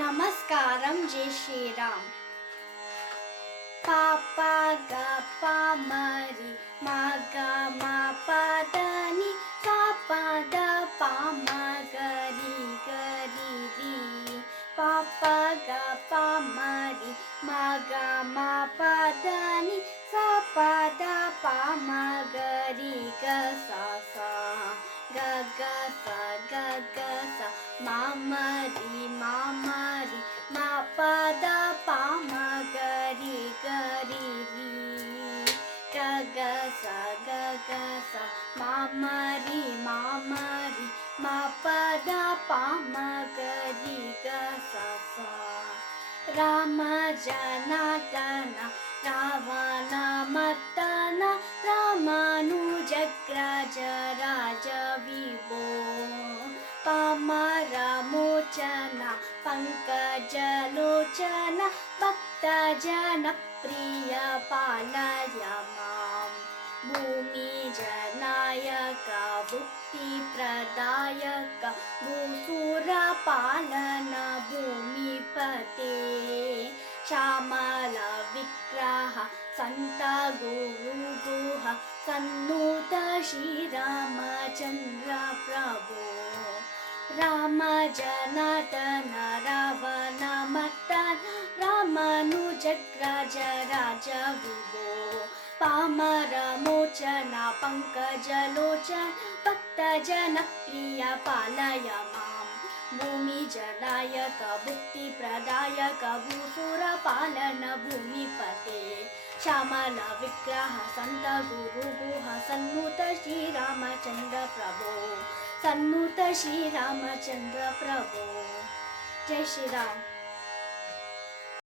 నమస్కారం జై శ్రీరామ్. పాప గ ప మరి మ గ మ ప ని స ప ద ప మ గ రి రి. పాప గ ప మరి మ గ మ ప ని స ప ద ప మ గ రి గ స గ గ స గ గ స మ రి మ రి మ ప ద ప మ గ రి రి. గ గ స గ గ స మ రి మ రి మ ప ద ప మ గ రి గ స రామ జనార్దನ ರಾವಣ ಮರ್ದನ ರಾಮಾನುಜಗ್ರಾಜ ರಾಜ ವಿಭೋ ಪಾಮರ ಮೋಚನ ಪಂಕಜಲೋಚನ ಭಕ್ತ ಜನ ಪ್ರಿಯ ಪಾಲಯ ಮಾಂ ಭೂಮಿ ಜನಾಯಕ ಭುಕ್ತಿ ಪ್ರದಾಯಕ ಭೂಸುರ ಪಾಲನ ಭೂಮಿಪತೆ ಶ್ಯಾಮಲ ವಿಗ್ರಹ ಸಂತ ಗುರು ಗುಹ ಸನ್ನೂತ ಶ್ರೀರಾಮಚಂದ್ರ ಪ್ರಭು ರಾಮ ಜನಾರ್ದನ ರಾವಣ ಮರ್ದನ ರಾಮಾನುಜಗ್ರಾಜ ರಾಜ ವಿಭೋ ಪಾಮರ ಮೋಚನ ಪಂಕಜಲೋಚನ ಭಕ್ತ ಜನ ಪ್ರಿಯ ಪಾಲಯ ಮಾಂ ಭೂಮಿ ಜನಾಯಕ ಭುಕ್ತಿ ಪ್ರದಾಯಕ ಭೂಸುರ ಪಾಲನ ಭೂಮಿಪತೆ ಶ್ಯಾಮಲ ವಿಗ್ರಹ ಸಂತ ಗುರು ಗುಹ ಸನ್ನೂತ ಶ್ರೀರಾಮಚಂದ್ರ ಪ್ರಭೋ ಸನ್ನೂತ ಶ್ರೀರಾಮಚಂದ್ರ ಪ್ರಭೋ. ಜೈ ಶ್ರೀರಾಮ್.